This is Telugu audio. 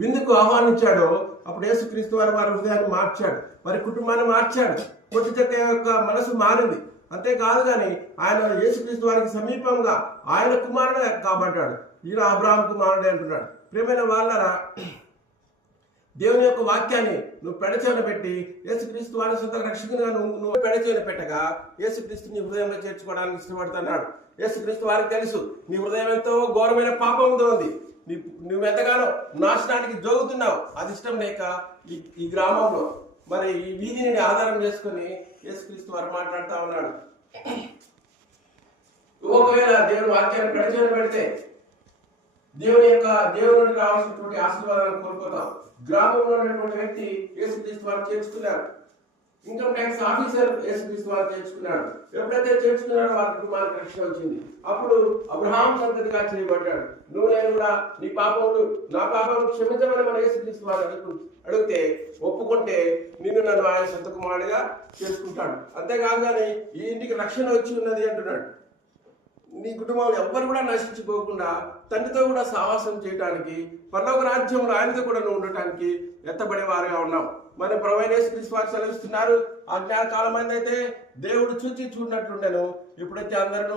విందుకు ఆహ్వానించాడో అప్పుడు యేసుక్రీస్తు వారి హృదయాన్ని మార్చాడు, వారి కుటుంబాన్ని మార్చాడు. పొట్టి చెక్క యొక్క మనసు మారింది. అంతేకాదు కానీ ఆయన యేసుక్రీస్తు వారికి సమీపంగా ఆయన కుమారుడు కాబడ్డాడు. ఈయన అబ్రహాం కుమారుడే అంటున్నాడు. ప్రియమైన వాళ్ళరా, దేవుని యొక్క వాక్యాన్ని నువ్వు పెడచెవిన పెట్టి యేసుక్రీస్తు వారి సొంత రక్షకునిగా నువ్వు పెడచెవిన పెట్టగా యేసుక్రీస్తు నీ హృదయంలో చేర్చుకోవడానికి ఇష్టపడుతున్నాడు. యేసుక్రీస్తు వారికి తెలుసు నీ హృదయం ఎంతో ఘోరమైన పాపంతో ఉంది, నువ్వు ఎంతగానో నాశనానికి జోగుతున్నావు. అది ఇష్టం లేక ఈ గ్రామంలో మరి ఈ వీధిని ఆధారం చేసుకుని యేసుక్రీస్తు వారు మాట్లాడుతూ ఉన్నాడు. ఒకవేళ దేవుని వాక్యాన్ని పెడచెవిన పెడితే దేవుని నుండి రావాల్సినటువంటి ఆశీర్వాదాలను కోల్పోతాం. గ్రామంలో ఉన్నటువంటి వ్యక్తి యేసుక్రీస్తు వారు చేర్చుకున్నారు. ఇన్కమ్ ట్యాక్స్ ఆఫీసర్ యేసుక్రీస్తు వారు చేర్చుకున్నాడు. ఎప్పుడైతే చేర్చుకున్నాడో వారి కుటుంబానికి రక్షణ వచ్చింది. అప్పుడు అబ్రహాం సంతతిగా చేయబడ్డాడు. నువ్వు నేను కూడా నీ పాపములు నా పాపం క్షమించమని మన యేసుక్రీస్తు వారు అడిగితే ఒప్పుకుంటే నిన్ను నన్ను ఆయన సొంత కుమారుడిగా చేసుకుంటాడు. అంతేకాదు కానీ ఈ ఇంటికి రక్షణ వచ్చి ఉన్నది అంటున్నాడు. నీ కుటుంబంలో ఎవ్వరు కూడా నశించుకోకుండా తండ్రితో కూడా సావాసం చేయడానికి, పరలోక రాజ్యంలో ఆయనతో కూడా నువ్వు ఉండటానికి ఎత్తబడే వారుగా ఉన్నాం. మరి ప్రభువైన యేసుక్రీస్తు వారు సెలవిస్తున్నారు, ఆ జ్ఞానకాలం అయితే దేవుడు చూచి చూడనట్లుండెను. ఎప్పుడైతే అందరూ